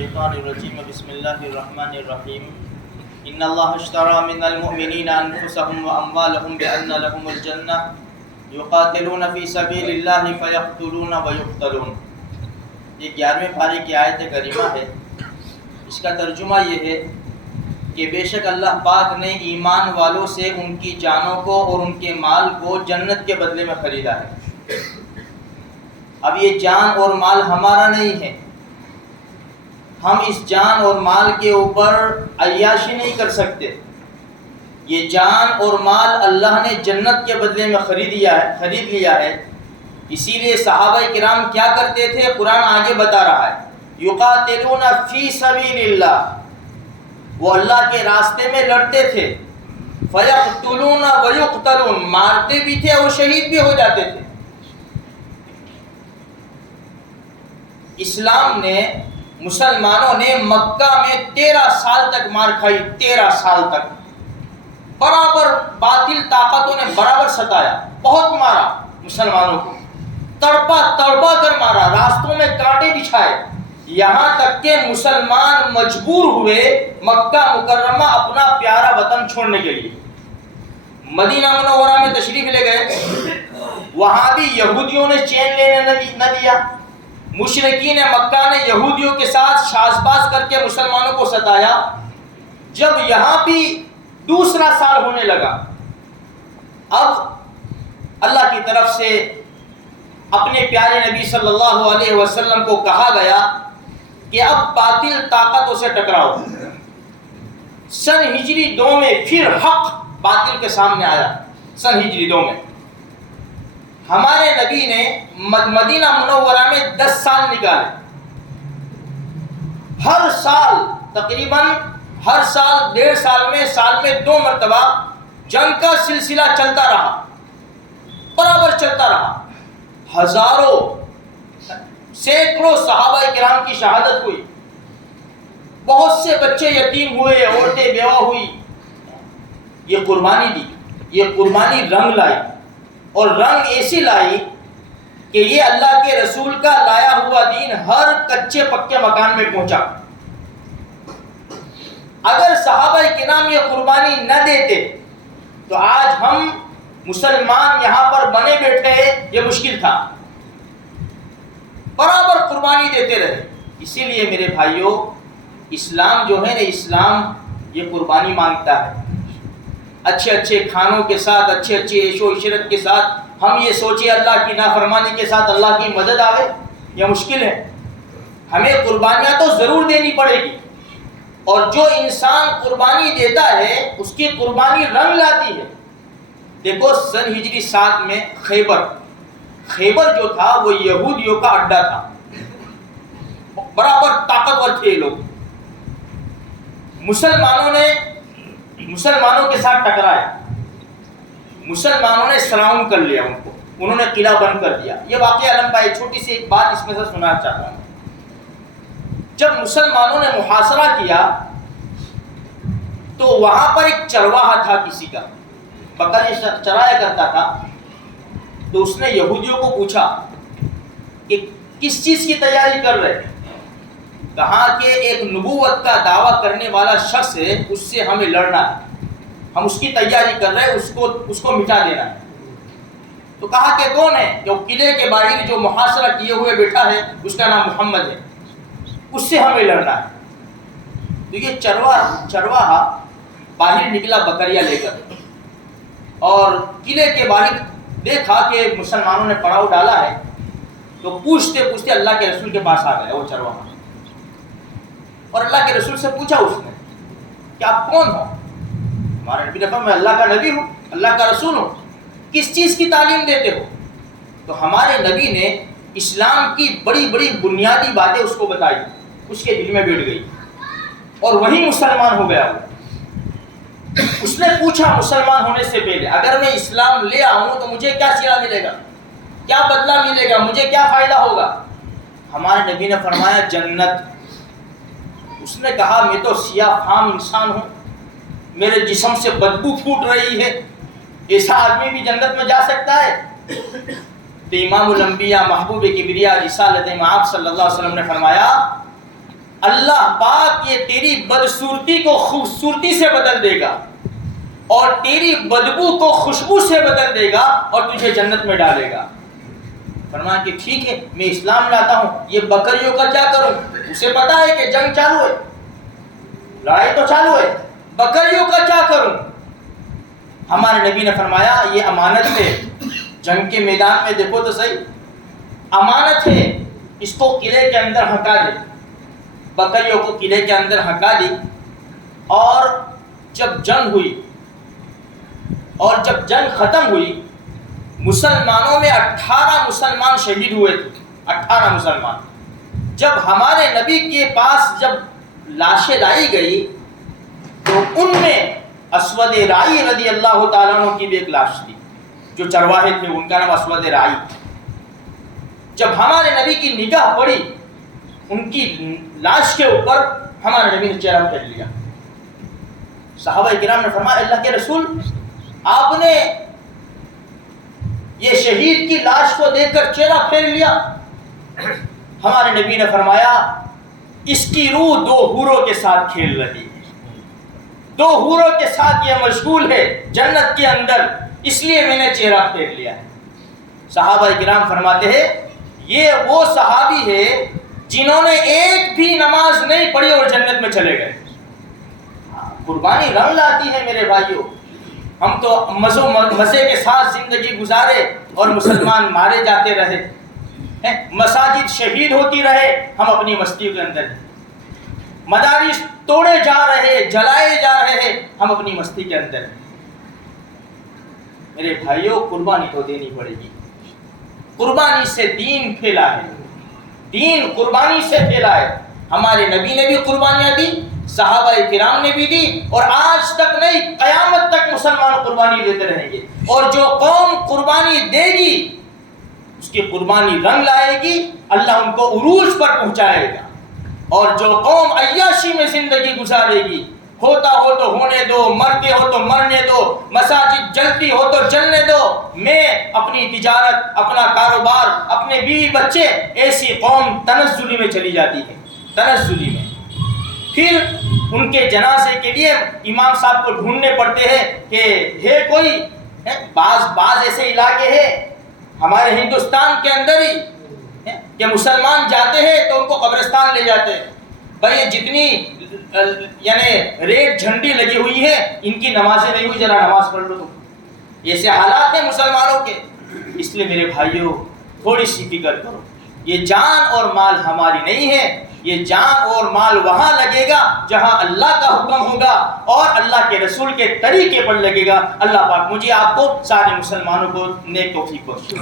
الشيطان الرجيم بسم الله الرحمن الرحيم إن الله اشترى من المؤمنين أنفسهم وأموالهم بأن لهم الجنة يقاتلون في سبيل الله فيقتلون ويقتلون. یہ 11ویں پارے کی آیت کریمہ ہے. اس کا ترجمہ یہ ہے کہ بے شک اللہ پاک نے ایمان والوں سے ان کی جانوں کو اور ان کے مال کو جنت کے بدلے میں خریدا ہے. اب یہ جان اور مال ہمارا نہیں ہے. ہم اس جان اور مال کے اوپر عیاشی نہیں کر سکتے. یہ جان اور مال اللہ نے جنت کے بدلے میں خرید لیا ہے. اسی لیے صحابہ کرام کیا کرتے تھے؟ قرآن آگے بتا رہا ہے یقاتلون فی سبیل اللہ، وہ اللہ کے راستے میں لڑتے تھے. فیقتلون ویقتلون، مارتے بھی تھے اور شہید بھی ہو جاتے تھے. اسلام نے، مسلمانوں نے مکہ میں 13 سال تک مار کھائی. 13 سال تک برابر باطل طاقتوں نے برابر ستایا، بہت مارا مسلمانوں کو، تڑپا کر مارا، راستوں میں کانٹے بچھائے، یہاں تک کہ مسلمان مجبور ہوئے مکہ مکرمہ اپنا پیارا وطن چھوڑنے کے لیے. مدینہ منورہ میں تشریف لے گئے، وہاں بھی یہودیوں نے چین لینے نہ دیا. مشرکین مکہ نے یہودیوں کے ساتھ شاذ باز کر کے مسلمانوں کو ستایا. جب یہاں بھی دوسرا سال ہونے لگا، اب اللہ کی طرف سے اپنے پیارے نبی صلی اللہ علیہ وسلم کو کہا گیا کہ اب باطل طاقتوں سے ٹکراؤ. سن ہجری 2 میں پھر حق باطل کے سامنے آیا. سن ہجری 2 میں ہمارے نبی نے مدینہ منورہ میں 10 سال نکالے. ہر سال تقریباً ہر سال 1.5 سال میں 2 مرتبہ جنگ کا سلسلہ چلتا رہا، برابر چلتا رہا. ہزاروں سینکڑوں صحابہ کرام کی شہادت ہوئی، بہت سے بچے یتیم ہوئے، عورتیں بیوہ ہوئی. یہ قربانی دی، یہ قربانی رنگ لائی، اور رنگ ایسی لائی کہ یہ اللہ کے رسول کا لایا ہوا دین ہر کچے پکے مکان میں پہنچا. اگر صحابہ کرام یہ قربانی نہ دیتے تو آج ہم مسلمان یہاں پر بنے بیٹھے، یہ مشکل تھا. برابر قربانی دیتے رہے. اسی لیے میرے بھائیوں، اسلام جو ہے نا، اسلام یہ قربانی مانگتا ہے. اچھے کھانوں کے ساتھ، اچھے عیش و عشرت کے ساتھ ہم یہ سوچیں اللہ کی نافرمانی کے ساتھ اللہ کی مدد آوے، یہ مشکل ہے. ہمیں قربانیاں تو ضرور دینی پڑے گی، اور جو انسان قربانی دیتا ہے اس کی قربانی رنگ لاتی ہے. دیکھو سن ہجری 7 میں خیبر جو تھا وہ یہودیوں کا اڈا تھا. برابر طاقتور تھے لوگ. مسلمانوں کے ساتھ ٹکرایا، مسلمانوں نے سراؤنڈ کر لیا ان کو، انہوں نے قلعہ بند کر دیا. یہ واقعہ لمبا ہے، چھوٹی سی ایک بات اس میں سے سنانا چاہتا ہوں. جب مسلمانوں نے محاصرہ کیا تو وہاں پر ایک چرواہا تھا، کسی کا بکری چرایا کرتا تھا. تو اس نے یہودیوں کو پوچھا کہ کس چیز کی تیاری کر رہے؟ کہا کہ ایک نبوت کا دعویٰ کرنے والا شخص ہے، اس سے ہمیں لڑنا ہے، ہم اس کی تیاری کر رہے ہیں، اس کو مٹا دینا ہے. تو کہا کہ کون ہے؟ جو قلعے کے باہر جو محاصرہ کیے ہوئے بیٹھا ہے، اس کا نام محمد ہے، اس سے ہمیں لڑنا ہے. تو یہ چرواہا باہر نکلا بکریاں لے کر، اور قلعے کے باہر دیکھا کہ مسلمانوں نے پڑاؤ ڈالا ہے. تو پوچھتے اللہ کے رسول کے پاس آ گیا وہ چرواہا، اور اللہ کے رسول سے پوچھا اس نے کہ آپ کون ہو؟ ہمارے نبی نے فرمایا میں اللہ کا نبی ہوں، اللہ کا رسول ہوں. کس چیز کی تعلیم دیتے ہو؟ تو ہمارے نبی نے اسلام کی بڑی بنیادی باتیں اس کو بتائی. اس کے دل میں بیٹھ گئی اور وہی مسلمان ہو گیا. اس نے پوچھا مسلمان ہونے سے پہلے اگر میں اسلام لے آؤں تو مجھے کیا صلہ ملے گا، کیا بدلہ ملے گا، مجھے کیا فائدہ ہوگا؟ ہمارے نبی نے فرمایا جنت. اس نے کہا میں تو سیاہ فام انسان ہوں، میرے جسم سے بدبو پھوٹ رہی ہے، ایسا آدمی بھی جنت میں جا سکتا ہے؟ تو امام الانبیاء محبوب کبریا رسالت مآب صلی اللہ علیہ وسلم نے فرمایا اللہ پاک یہ تیری بدصورتی کو خوبصورتی سے بدل دے گا اور تیری بدبو کو خوشبو سے بدل دے گا اور تجھے جنت میں ڈالے گا۔ فرمایا کہ ٹھیک ہے میں اسلام لاتا ہوں، یہ بکریوں کا کیا کروں؟ اسے پتا ہے کہ جنگ چالو ہے، لڑائی تو چالو ہے، بکریوں کا کیا کروں؟ ہمارے نبی نے فرمایا یہ امانت ہے، جنگ کے میدان میں دیکھو تو صحیح، امانت ہے، اس کو قلعے کے اندر ہٹا دے۔ بکریوں کو قلعے کے اندر ہٹا دی، اور جب جنگ ہوئی اور جب جنگ ختم ہوئی، مسلمانوں میں 18 مسلمان شہید ہوئے تھے، 18 مسلمان۔ جب ہمارے نبی کے پاس جب لاشیں لائی گئی تو ان میں اسود رائی رضی اللہ تعالیٰ عنہ کی بھی ایک لاش تھی، جو چرواہے تھے ان کا نام اسود رائی۔ جب ہمارے نبی کی نگاہ پڑی ان کی لاش کے اوپر، ہمارے نبی نے چہرہ پھیر لیا۔ صحابہ کرام نے فرمایا اللہ کے رسول آپ نے یہ شہید کی لاش کو دیکھ کر چہرہ پھیر لیا؟ ہمارے نبی نے فرمایا اس کی روح 2 حوروں کے ساتھ کھیل رہی ہے، 2 حوروں کے ساتھ یہ مشغول ہے جنت کے اندر، اس لیے میں نے چہرہ پھیر لیا ہے۔ صحابہ کرام فرماتے ہیں یہ وہ صحابی ہے جنہوں نے ایک بھی نماز نہیں پڑھی اور جنت میں چلے گئے۔ قربانی رنگ لاتی ہے میرے بھائیوں، ہم تو مزے کے ساتھ زندگی گزارے اور مسلمان مارے جاتے رہے، مساجد شہید ہوتی رہے، ہم اپنی مستی کے اندر، مدارس توڑے جا رہے، جلائے جا رہے، ہم اپنی مستی کے اندر۔ میرے بھائیوں قربانی تو دینی پڑے گی، قربانی سے دین پھیلا ہے، دین قربانی سے پھیلا ہے۔ ہمارے نبی نے بھی قربانیاں دی، صحابہ کرام نے بھی دی، اور آج تک نہیں قیامت تک مسلمان قربانی دیتے رہیں گے۔ اور جو قوم قربانی دے گی اس کی قربانی رنگ لائے گی، اللہ ان کو عروج پر پہنچائے گا۔ اور جو قوم عیاشی میں زندگی گزارے گی، ہوتا ہو تو ہونے دو، مرتے ہو تو مرنے دو، مساجد جلتی ہو تو جلنے دو، میں اپنی تجارت، اپنا کاروبار، اپنے بیوی بچے، ایسی قوم تنزلی میں چلی جاتی ہے، تنزلی میں۔ پھر ان کے جنازے کے لیے امام صاحب کو ڈھونڈنے پڑتے ہیں کہ ہے کوئی، بعض ایسے علاقے ہیں ہمارے ہندوستان کے اندر ہی کہ مسلمان جاتے ہیں تو ان کو قبرستان لے جاتے ہیں، بھائی جتنی یعنی ریڈ جھنڈی لگی ہوئی ہے ان کی نمازیں نہیں ہوئی، ذرا نماز پڑھ لو تم۔ ایسے حالات ہیں مسلمانوں کے۔ اس لیے میرے بھائیوں تھوڑی سی فکر کرو، یہ جان اور مال ہماری نہیں ہے، یہ جان اور مال وہاں لگے گا جہاں اللہ کا حکم ہوگا اور اللہ کے رسول کے طریقے پر لگے گا۔ اللہ پاک مجھے آپ کو سارے مسلمانوں کو نیک توفیق بخشے۔